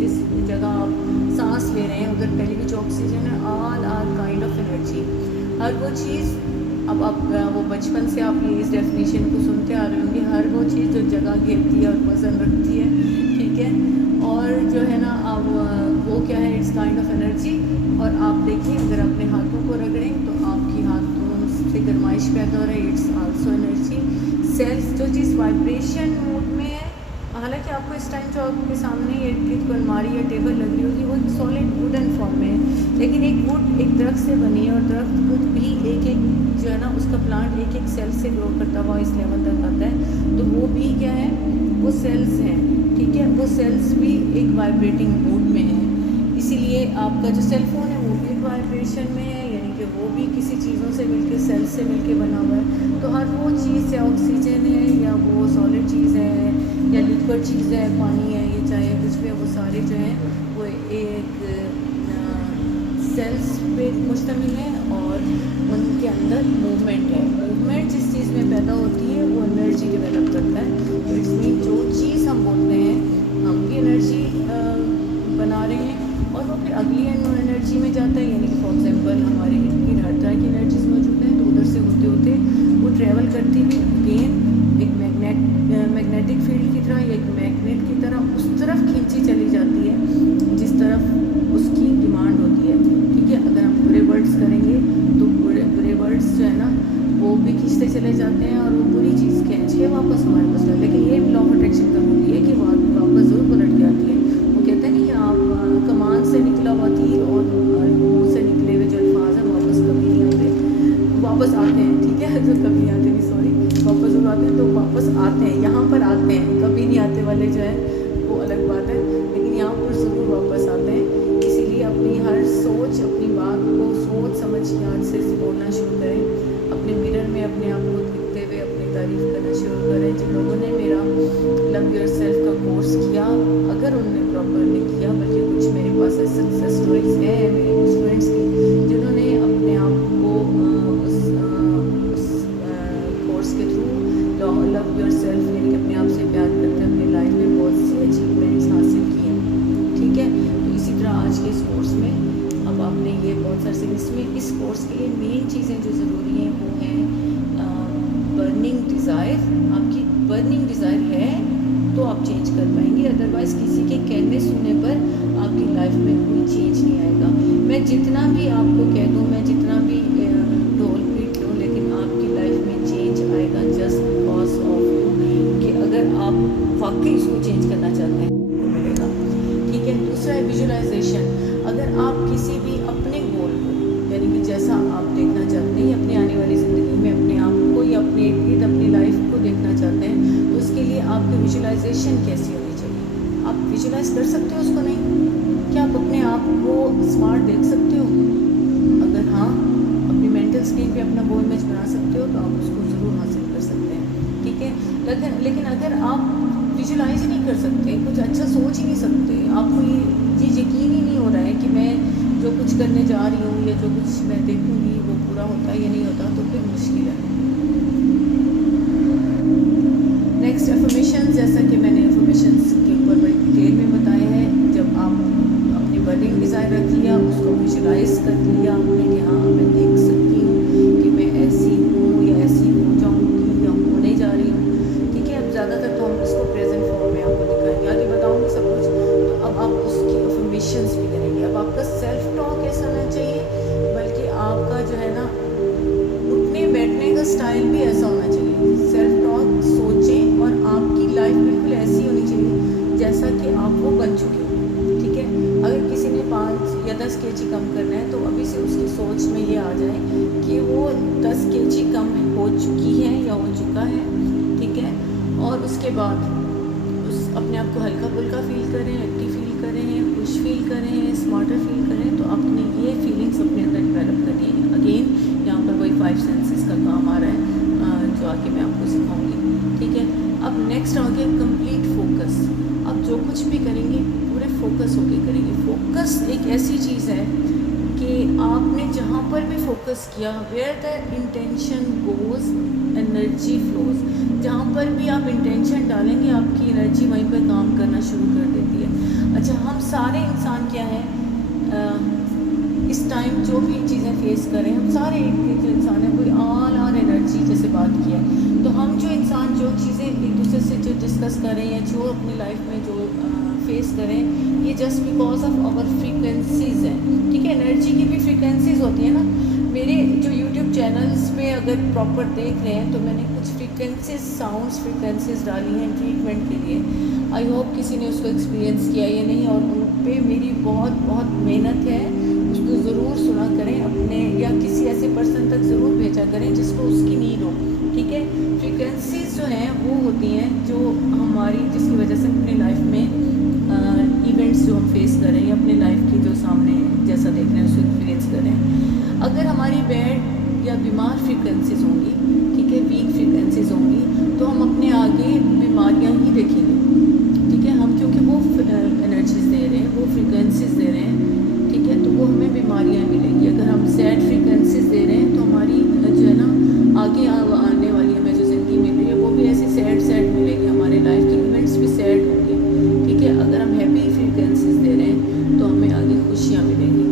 जिस जगह आप सांस ले रहे हैं उधर पहले भी जो ऑक्सीजन है, all are kind of energy. हर वो चीज़, अब आप वो बचपन से आप ये इस डेफिनेशन को सुनते आ रहे होंगे, हर वो चीज़ जो जगह घेरती है और वजन रखती है, ठीक है, और जो है ना अब वो क्या है, इट्स काइंड ऑफ एनर्जी। और आप देखिए अगर अपने हाथों को रगड़ें तो आपकी हाथों से गर्माइश पैदा हो रही है, इट्स आल्सो एनर्जी। सेल्स जो चीज़ वाइब्रेशन मोड में है, हालांकि आपको इस टाइम जो आपके सामने इर्द गिर्द कोई अलमारी या टेबल लगी होगी वो एक सॉलिड वुडन फॉर्म में है, लेकिन एक वुड एक दरख्त से बनी है, और दरख्त खुद भी एक एक जो है ना उसका प्लांट एक एक सेल से ग्रो करता हुआ इस लेवल तक आता है, तो वो भी क्या है, वो सेल्स हैं, ठीक है, वो सेल्स भी एक वाइब्रेटिंग मोड में है। इसीलिए आपका जो सेल फोन है वो भी एक वाइब्रेशन में है, यानी कि वो भी किसी चीज़ों से मिलके, सेल्स से मिलके बना हुआ है। तो हर वो चीज़, या ऑक्सीजन है या वो सॉलिड चीज़ है या लिक्विड चीज़ है, पानी है, ये चाहे कुछ भी है, वो सारे जो हैं वो एक सेल्स पे मुश्तमिल है और उनके अंदर मूवमेंट है। मूवमेंट जिस चीज़ में पैदा होती है वो एनर्जी डेवलप करता है। तो इसमें जो चीज़ हम बोलते हैं हम भी एनर्जी बना रहे हैं, और वो फिर अगली एनर्जी में जाता है, यानी कि फॉर एग्जांपल हमारे इनकी हर तरह की एनर्जीज मौजूद हैं, तो उधर से होते होते वो ट्रैवल करती हुई अगेन एक मैग्नेटिक फील्ड की तरह, एक मैग्नेट की तरह उस तरफ खींची चली जाती है जिस तरफ उसकी डिमांड होती है, ठीक है। अगर हम बुरे वर्ड्स करेंगे तो बुरे वर्ड्स जो है ना वो भी खींचते चले जाते हैं और वो पूरी चीज़ खींच के वापस हमारे पास डाल, लेकिन ये लॉ ऑफ अट्रैक्शन का रूल है कि वो वापस ज़रूर पलट के आती है। वो कहते हैं नहीं कि आप कमान से निकला हुआ तीर और मुँह से निकले हुए जो अल्फाज हैं वापस कभी नहीं आते, वापस आते हैं, ठीक है, तो कभी नहीं आते, नहीं सॉरी, वापस जब आते हैं तो वापस आते हैं, यहाँ पर आते हैं, कभी नहीं आते वाले जो है वो अलग बात है, लेकिन यहाँ पर ज़रूर वापस आते हैं। इसीलिए अपनी हर सोच, अपनी बात को सोच समझ के आज से बोलना शुरू करें, अपने मिरर में अपने आप को देखते हुए अपनी तारीफ करना शुरू करें। जिन लोगों ने मेरा लव योरसेल्फ का कोर्स किया, अगर उन्होंने प्रॉपरली किया, बल्कि कुछ मेरे पास सक्सेस स्टोरीज है मेरे कुछ स्टूडेंट्स की जिन्होंने अपने आप को उस कोर्स के थ्रू लव योरसेल्फ यानी कि अपने आप से प्यार करते अपनी लाइफ में बहुत सी अचीवमेंट्स हासिल की हैं, ठीक है। तो इसी तरह आज के इस कोर्स में अब आपने ये बहुत सारे, इसमें इस कोर्स के लिए मेन चीज़ें जो ज़रूरी हैं वो हैं बर्निंग डिज़ायर। आपकी बर्निंग डिज़ायर है तो आप चेंज कर पाएंगे, अदरवाइज़ किसी के कहने सुनने पर आपकी लाइफ में कोई चेंज नहीं आएगा। मैं जितना भी आपको कह दूँ, मैं जितना भी ढोल पीट दूँ, लेकिन आपकी लाइफ में चेंज आएगा जस्ट बिकॉज ऑफ यू, कि अगर आप वाकई इसको चेंज करना चाहते हैं तो मिलेगा, ठीक है। दूसरा है विजुअलाइजेशन। अगर आप किसी भी अपने गोल को, यानी कि जैसा आप देखना चाहते हैं अपनी आने वाली ज़िंदगी में अपने आप को या अपने इर्द अपनी लाइफ को देखना चाहते हैं, तो उसके लिए आपकी विजुअलाइजेशन कैसी होनी चाहिए। आप विजुअलाइज कर सकते हो उसको? नहीं। क्या आप अपने आप को स्मार्ट देख सकते हो? अगर हाँ, अपनी मेंटल स्क्रीन पे अपना वो इमेज बना सकते हो तो आप उसको ज़रूर हासिल कर सकते हैं, ठीक है। लेकिन अगर आप विजुअलाइज ही नहीं कर सकते, कुछ अच्छा सोच ही नहीं सकते, आपको ये यकीन ही नहीं हो रहा है कि मैं जो कुछ करने जा रही हूँ या जो कुछ मैं देखूँगी वो पूरा होता है या नहीं होता, तो फिर मुश्किल है। नेक्स्ट एफर्मेशन, जैसा कि मैंने एफर्मेशंस के ऊपर बड़ी डिटेल में बताया है। जब आप अपनी बर्निंग डिज़ायर रख लिया, उसको विजुअलाइज कर लिया आपने कि हाँ मैं देख सकती हूँ कि मैं ऐसी हूँ या ऐसी हो जाऊँगी या होने जा रही हूँ, ठीक है। अब ज़्यादातर तो हम इसको प्रेजेंट फॉर्म में आपको दिखाएंगे, आगे बताऊँगी सब कुछ। तो अब आप उसकी एफर्मेशंस भी करेंगे। अब आपका सेल्फ टॉक ऐसा होना चाहिए, बल्कि आपका जो है ना उठने बैठने का स्टाइल भी ऐसा होना चाहिए। सेल्फ टॉक सोचें और आपकी लाइफ बिल्कुल ऐसी होनी चाहिए जैसा कि आप वो बन चुके हो, ठीक है। अगर किसी ने 5 या 10 kg कम करना है तो अभी से उसकी सोच में ये आ जाए कि वो 10 kg कम हो चुकी है या हो चुका है, ठीक है। और उसके बाद उस अपने आप को हल्का फुल्का फील करें, एक्टिव फील करें, खुश फील करें, स्मार्टर फील करें। तो आपने ये फीलिंग्स अपने अंदर डेवलप करनी है। अगेन यहाँ पर वही 5 सेंसेस का काम आ रहा है जो आगे मैं आपको सिखाऊंगी, ठीक है। अब नेक्स्ट आ गया कंप्लीट फोकस। अब जो कुछ भी करेंगे पूरे फोकस होके करेंगे। फोकस एक ऐसी चीज़ है कि आपने जहाँ पर भी फोकस किया, where the intention goes energy flows. जहाँ पर भी आप इंटेंशन डालेंगे आपकी एनर्जी वहीं पर काम करना शुरू कर देती है। अच्छा, हम सारे इंसान क्या है इस टाइम जो भी चीज़ें फेस करें, हम सारे एक जो इंसान है कोई ऑल आर एनर्जी जैसे बात की है, तो हम जो इंसान जो चीज़ें एक दूसरे से जो डिस्कस करें या जो अपनी लाइफ में जो फेस करें, ये just because of our frequencies हैं। ठीक है, एनर्जी की भी फ्रीक्वेंसीज होती है ना। मेरे जो यूट्यूब चैनल्स पे अगर प्रॉपर देख रहे हैं तो मैंने कुछ फ्रीक्वेंसीज साउंड्स फ्रीक्वेंसीज डाली हैं ट्रीटमेंट के लिए। आई होप किसी ने उसको एक्सपीरियंस किया या नहीं, और उन पर मेरी बहुत बहुत मेहनत है। उसको ज़रूर सुना करें अपने, या किसी ऐसे पर्सन तक ज़रूर भेजा करें जिसको उसकी नीड हो। ठीक है, फ्रीक्वेंसीज जो हैं वो होती हैं जो हमारी, जिसकी वजह से अपनी लाइफ में इवेंट्स जो हम फेस करें या अपने लाइफ की जो सामने जैसा देख रहे हैं उसको एक्सपीरियंस करें। अगर हमारी बैड या बीमार फ्रीक्वेंसीज होंगी, ठीक है, वीक फ्रीक्वेंसीज होंगी, तो हम अपने आगे बीमारियां ही देखेंगे। ठीक है, हम क्योंकि वो एनर्जीज दे रहे हैं, वो फ्रीक्वेंसीज दे रहे हैं, ठीक है, तो वो हमें बीमारियां मिलेंगी। अगर हम सैड फ्रीक्वेंसीज दे रहे हैं तो हमारी जो है ना आगे आने वाली हमें जो ज़िंदगी मिल रही है वो भी ऐसी सैड सैड मिलेगी, हमारे लाइफ के इवेंट्स भी सैड होंगे। ठीक है, अगर हम हैप्पी फ्रीक्वेंसीज दे रहे हैं तो हमें आगे खुशियाँ मिलेंगी।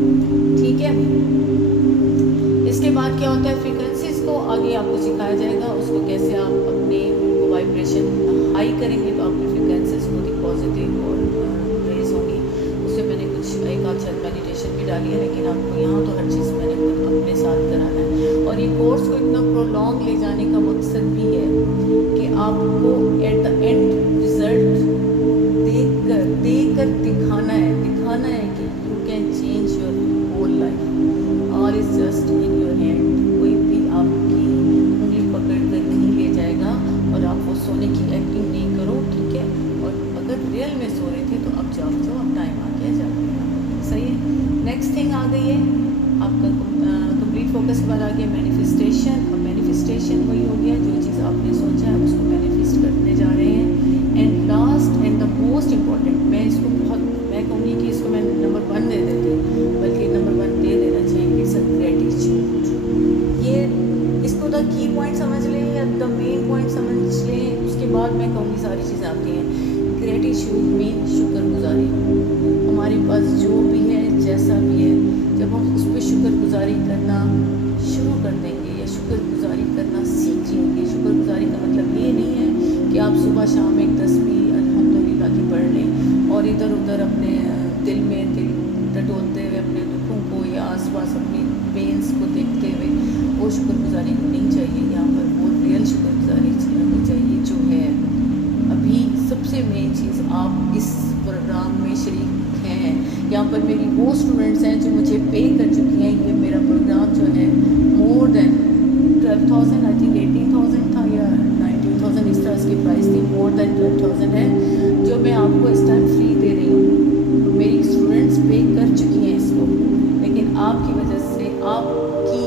ठीक है, इसके बाद क्या होता है, फ्रीक्वेंसीज को आगे आपको सिखाया जाएगा, उसको कैसे आप अपने वाइब्रेशन हाई करेंगे तो आपकी फ्रीक्वेंसीज पूरी पॉजिटिव और रेज होंगी। उससे मैंने कुछ एक आध शायद मेडिटेशन भी डाली है, लेकिन आपको यहाँ तो हर चीज़ मैंने खुद अपने साथ कराना है। और ये कोर्स को इतना प्रोलॉन्ग ले जाने का मकसद भी है कि आपको एट द एंड रिजल्ट देकर दिखाना है कि you can change your whole life. All is just in your hand. कोई भी आपकी उंगली पकड़ कर नहीं ले जाएगा और आप वो सोने की एक्टिंग नहीं करो। ठीक है, और अगर रियल में सो रहे थे तो अब जाओ, अब टाइम आ गया, जाओ। सही है, नेक्स्ट थिंग आ गई है आपका कंप्लीट फोकस के बाद आ गया मैनिफेस्टेशन। और मैनिफेस्टेशन वही हो गया जो चीज़ आपने सोचा है उसको मैनिफेस्ट करने जा रहे हैं। And last and the most important, मैं कहूँगी कि इसको मैं नंबर 1 दे देती हूँ, बल्कि नंबर 1 दे देना चाहिए। It's a gratitude. ये इसको द की पॉइंट समझ लें या द मेन पॉइंट समझ लें, उसके बाद मैं कहूँगी सारी चीज़ें आती हैं। ग्रेटिट्यूड मीन शुक्रगुजारी। हमारे पास जो भी है जैसा भी है, जब हम उस पर शुक्रगुजारी करना शुरू कर देंगे या शुक्रगुजारी करना सीख लेंगे। शुक्रगुजारी का मतलब ये नहीं है कि आप सुबह शाम एक तस्बीह अल्हम्दुलिल्लाह की पढ़ लें और इधर उधर अपने दिल टटोलते हुए अपने दुखों को या आसपास अपनी पेन्स को देखते हुए वो शुक्रगुजारी नहीं चाहिए। यहाँ पर वो रियल शुक्रगुजारी चाहिए जो है। अभी सबसे मेन चीज़, आप इस प्रोग्राम में शरीक हैं, यहाँ पर मेरी वो स्टूडेंट्स हैं जो मुझे पे कर चुकी हैं। ये मेरा प्रोग्राम जो है मोर देन 12,000 आई थिंक 18,000 था या 19,000 इस तरह की प्राइस थी। मोर देन 12,000 है जो मैं आपको इस टाइम फ्री दे रही हूँ। मेरी स्टूडेंट्स पे कर चुकी हैं इसको, लेकिन आपकी वजह से आपकी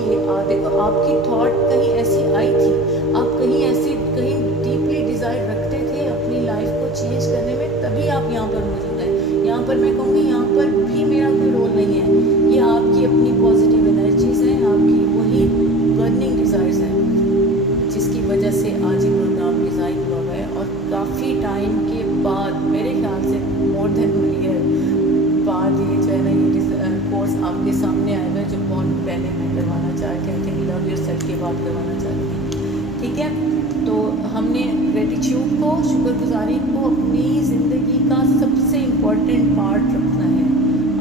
देखो आपकी थॉट कहीं ऐसी आई थी, आप कहीं डीपली डिज़ायर रखते थे अपनी लाइफ को चेंज करने में, तभी आप यहाँ पर मौजूद हैं। यहाँ पर मैं कहूँगी यहाँ पर भी मेरा कोई रोल नहीं है, ये आपकी अपनी पॉजिटिव एनर्जीज़ हैं, आपकी वही बर्निंग डिज़ायर्स हैं जिसकी वजह से आज ये प्रोग्राम डिज़ाइन हुआ है। और काफ़ी टाइम के बाद, मेरे ख्याल से मोर देन 1 ईयर बाद ये जो है ना ये कोर्स आपके सामने आया हुआ है, जो बहुत पहले मैं करवाना चाहती थी, लव योरसेल्फ के बाद करवाना चाहती थी। ठीक है, तो हमने ग्रेटिट्यूड को, शुक्रगुजारी को अपनी ज़िंदगी का सबसे इम्पॉर्टेंट पार्ट रखना है।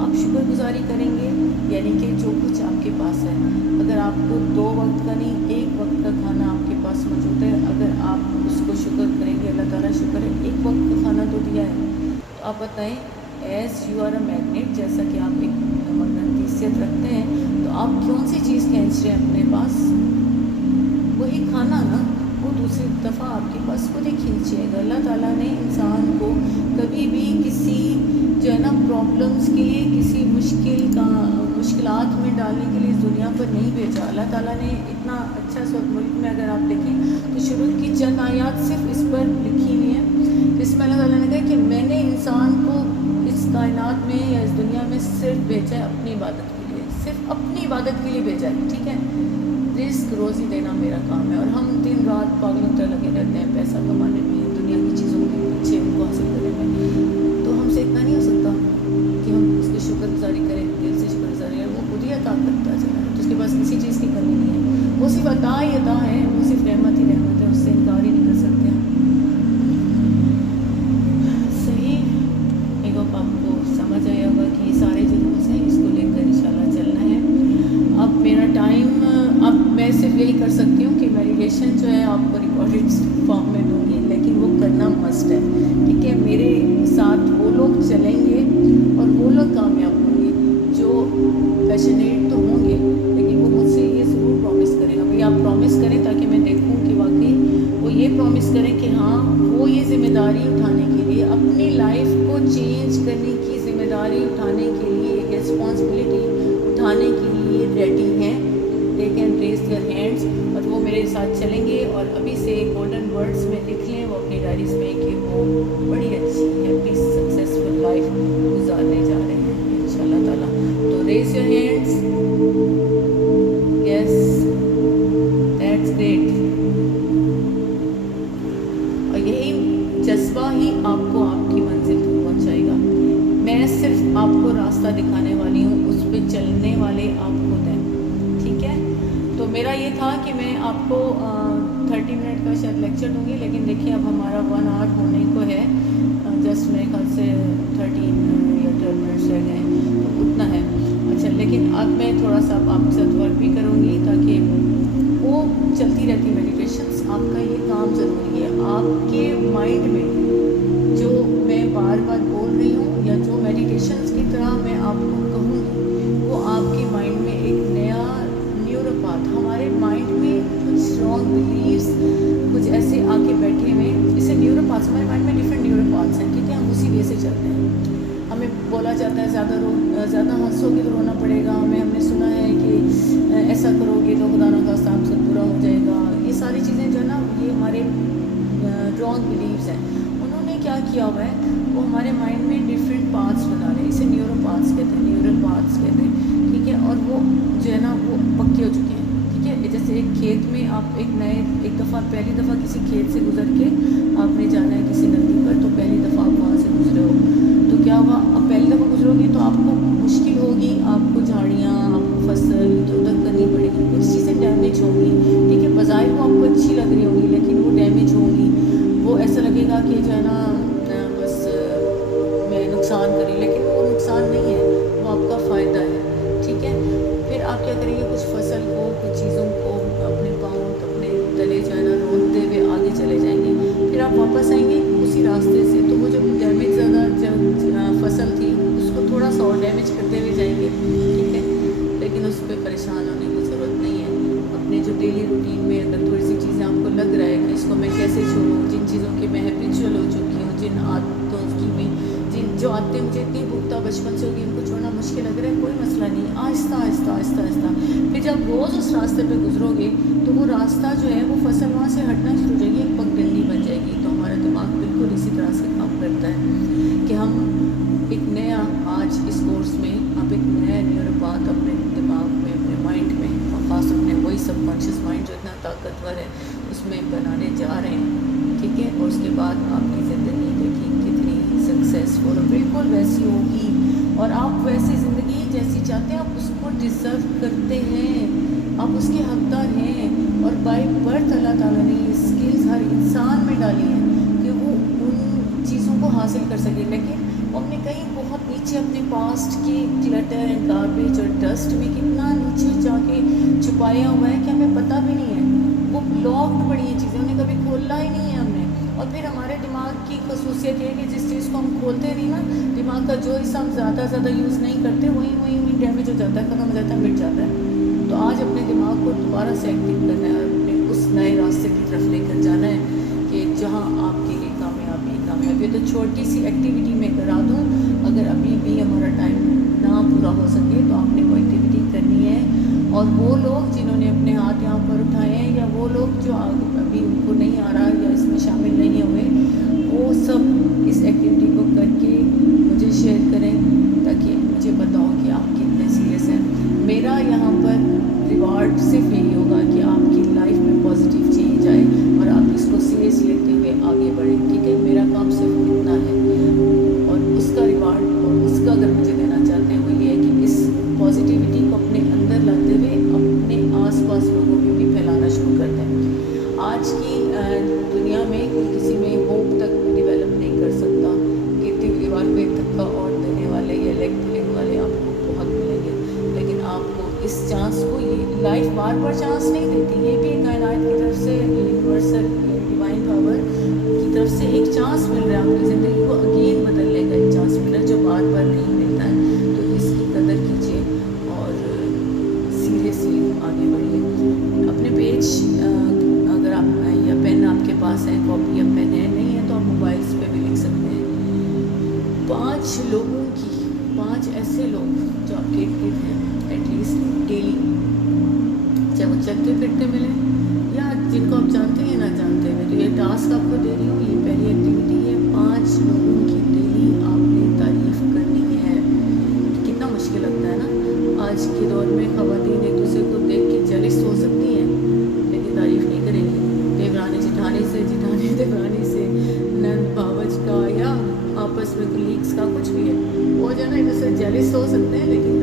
आप शुक्रगुजारी करेंगे यानी कि जो कुछ आपके पास है, अगर आपको 2 वक्त का नहीं 1 वक्त का खाना आपके पास मौजूद है, अगर आप उसको शुक्र करेंगे, अल्लाह ताला शुक्र है 1 वक्त का खाना तो दिया है, तो आप बताएं as you are a magnet, जैसा कि आप एक मगनतीसियत रखते हैं, तो आप कौन सी चीज़ खींच रहे हैं अपने पास? वही खाना ना, वो दूसरी दफ़ा आपके पास खुद ही खींचिएगा। अल्लाह ताला ने इंसान को कभी भी किसी जो है ना प्रॉब्लम्स के लिए, किसी मुश्किलात में डालने के लिए इस दुनिया पर नहीं भेजा। अल्लाह ताला ने इतना अच्छा सा मुल्क में अगर आप देखें तो शुरू की चंद आयात सिर्फ इस पर लिखी हुई है, जिसमें अल्लाह ताला ने कहा कि मैंने इंसान को इस कायनात में या इस दुनिया में सिर्फ भेजा है अपनी इबादत के लिए, सिर्फ अपनी इबादत के लिए भेजा है। ठीक है, रिस्क रोज़ी देना मेरा काम है, और हम दिन रात पागलों जो है आपको रिकॉर्डेड फॉर्म में दूँगी, लेकिन वो करना मस्ट है, ठीक है। मेरे साथ वो लोग चलेंगे और वो लोग कामयाब होंगे जो पैशनेट तो होंगे, लेकिन वो मुझसे ये ज़रूर प्रॉमिस करेंगे। भाई आप प्रॉमिस करें ताकि मैं देखूँ कि वाकई वो ये प्रॉमिस करें कि हाँ वो ये ज़िम्मेदारी उठाने के लिए, अपनी लाइफ को चेंज करने की ज़िम्मेदारी उठाने के लिए, रिस्पॉन्सिबिलिटी उठाने के लिए रेडी हैं। They can raise their hands और वो मेरे साथ चलेंगे। और अभी से गोल्डन वर्ड्स में लिख लें वो अपनी डायरीज में कि वो बड़ी अच्छी हैप्पी सक्सेसफुल लाइफ गुजारने जा रहे हैं इंशाल्लाह ताला। तो raise your hands, yes that's great. और यही जज्बा ही आपको आपकी मंजिल तक पहुंचाएगा। मैं सिर्फ आपको रास्ता दिखाने वाली हूँ, उस पर चलने वाले आप खुद हैं, ठीक है। तो मेरा ये था कि मैं आपको 30 मिनट का शायद लेक्चर दूंगी, लेकिन देखिए अब हमारा 1 आवर होने को है, जस्ट मेरे ख्याल से 13 या 12 मिनट्स रह गए, तो उतना है। अच्छा, लेकिन अब मैं थोड़ा सा आपके साथ वर्क भी करूँगी ताकि वो चलती रहती मेडिटेशंस। आपका ये काम ज़रूरी है, आपके माइंड में जो मैं बार बार बोल रही हूँ या जो मेडिटेशंस की तरह मैं आपको कहूँगी, वो आपके माइंड में एक नया न्यूरोपाथ, हमारे माइंड में कुछ रॉन्ग बिलीव्स कुछ ऐसे आके बैठे हुए, जैसे न्यूरोपाथ्स, हमारे माइंड में डिफरेंट न्यूरोपाथ्स हैं, ठीक है। हम उसी वे से चलते हैं। हमें बोला जाता है ज़्यादा हंसोगे तो रोना पड़ेगा, हमने सुना है कि ऐसा करोगे तो खुदा ना खास्ता आपसे बुरा हो जाएगा। ये सारी चीज़ें जो है ना, ये हमारे रॉन्ग बिलीव्स हैं। उन्होंने क्या किया हुआ है, वो हमारे माइंड में डिफरेंट पाथ्स बना रहे हैं, इसे न्यूरोपाथ्स कहते हैं, न्यूरल पाथ्स कहते हैं, ठीक है। और वो जो है ना वो पक्के हो चुके हैं, ठीक है। जैसे एक खेत में आप एक दफ़ा पहली दफ़ा किसी खेत से गुजर के आपने जाना है किसी नदी पर, तो पहली दफ़ा आप वहाँ से गुजरे हो, तो क्या हुआ, अब पहली दफ़ा गुजरोगे तो आपको मुश्किल होगी, आपको झाड़ियाँ, आपको फसल इधर उधर करनी पड़ेगी, कुछ चीज़ें डैमेज होंगी, ठीक है। बज़ाहिर वो आपको अच्छी लग रही होंगी, लेकिन वो डैमेज होंगी, वो ऐसा लगेगा कि जो है ना बस मैं नुकसान करी, लेकिन वो नुकसान नहीं है, वो आपका फ़ायदा है, ठीक है। फिर आप क्या करेंगे, कुछ फसल को, कुछ चीज़ों को अपने पाँव अपने तले जो है ना रोकते हुए आगे चले जाएंगे। फिर आप वापस आएंगे उसी रास्ते से, तो वो जो डैमेज ज़्यादा जब फसल थी उसको थोड़ा सा और डैमेज करते हुए जाएंगे, ठीक है। लेकिन उस पर परेशान होने की ज़रूरत नहीं है। अपने जो डेली रूटीन में अगर थोड़ी सी चीज़ें आपको लग रहा है कि इसको मैं कैसे छोड़ूँ, जिन चीज़ों की मैं हैबिचुअल हो चुकी हूँ, जिन आदतों की मैं जो आदतें मुझे इतनी भुगता बचपन से होगी, उनको छोड़ना मुश्किल लग रहा है, कोई मसला नहीं, आहिस्ता आहिस्ता आहिस्ता आहिस्ता। फिर जब रोज़ उस रास्ते पे गुजरोगे तो वो रास्ता जो है वो फसल वहाँ से हटना शुरू हो जाएगी, एक पगडंडी बन जाएगी। तो हमारा दिमाग बिल्कुल इसी तरह से काम करता है कि हम एक नया, आज इस कोर्स में आप एक नया न्यूरोपाथ अपने दिमाग में, अपने माइंड में, और ख़ास अपने वही सबकॉन्शियस माइंड जो इतना ताकतवर है उसमें बनाने जा रहे हैं, ठीक है। और उसके बाद आपकी ज़िंदगी देखिए कितनी सक्सेसफुल बिल्कुल वैसी होगी, और आप वैसी ज़िंदगी जैसी चाहते हैं आप उसको डिज़र्व करते हैं, आप उसके हकदार हैं। और बाय बर्थ अल्लाह ताला ने ये स्किल्स हर इंसान में डाली हैं कि वो उन चीज़ों को हासिल कर सके, लेकिन हमने कहीं बहुत नीचे अपने पास्ट की क्लटर एंड गार्बेज और डस्ट में कितना नीचे जाके छुपाया हुआ है कि हमें पता भी नहीं है। वो लॉक्ड पड़ी हैं चीज़ें, उन्हें कभी खोलना ही नहीं है हमने। और फिर हमारे दिमाग की खसूसियत ये है कि जिस चीज़ को हम खोलते नहीं ना, दिमाग का जो हिस्सा हम ज़्यादा यूज़ नहीं करते वहीं डैमेज हो जाता है, ख़त्म हो जाता है, मिट जाता है। तो आज अपने दिमाग को दोबारा से एक्टिव करना है, अपने उस नए रास्ते की तरफ लेकर जाना है कि जहाँ आपके लिए कामयाबी। तो छोटी सी एक्टिविटी मैं करा दूँ, अगर अभी भी हमारा टाइम ना पूरा हो सके तो आपने वो एक्टिविटी करनी है। और वो लोग जिन्होंने अपने हाथ यहाँ पर उठाए हैं, या वो लोग जो अभी उनको नहीं आ रहा या इसमें शामिल नहीं हुए, वो सब इस एक्टिविटी को करके मुझे शेयर करें ताकि मुझे पता हो कि आप कितने सीरियस हैं। मेरा यहाँ पर रिवार्ड सिर्फ यही होगा कि आपकी लाइफ में पॉजिटिव चेंज आए और आप इसको सीरियस लेते हुए आगे बढ़ें, ठीक है। मेरा काम सिर्फ इतना है, और उसका रिवार्ड और उसका अगर मुझे देना चाहते हैं वो ये है कि इस पॉजिटिविटी को अपने अंदर लाते हुए अपने आसपास लोगों में भी फैलाना शुरू करते हैं। आज की दुनिया में कोई किसी में होप तक डेवलप नहीं कर सकता। गिरती हुई दीवार को एक धक्का और देने वाले या लेग पुलिंग वाले आपको बहुत मिलेंगे, लेकिन आपको इस चांस को, ये लाइफ बार बार चांस नहीं देती, ये भी कायनात की तरफ से पास है कॉपी या पेन है, नहीं है तो आप मोबाइल्स पे भी लिख सकते हैं। 5 लोगों की, 5 ऐसे लोग जो आपके इर्द गिर्द हैं एटलीस्ट डेली, चाहे वो चलते फिरते मिले या जिनको आप जानते हैं ना जानते हैं। तो ये टास्क आपको दे रही हूँ, ये पहली एक्टिविटी है। 5 लोगों की डेली आपने तारीफ़ करनी है। कितना मुश्किल लगता है ना, आज के दौर में ख़वातीन एक दूसरे को देख के जेलस हो सकती हैं लेकिन तारीफ़ नहीं करेंगी। देवरानी जेठानी से, जेठानी देवरानी से, नंद भावज का या आपस में कलीग्स का कुछ भी है, वो जो है ना एक दूसरे जेलस हो सकते हैं लेकिन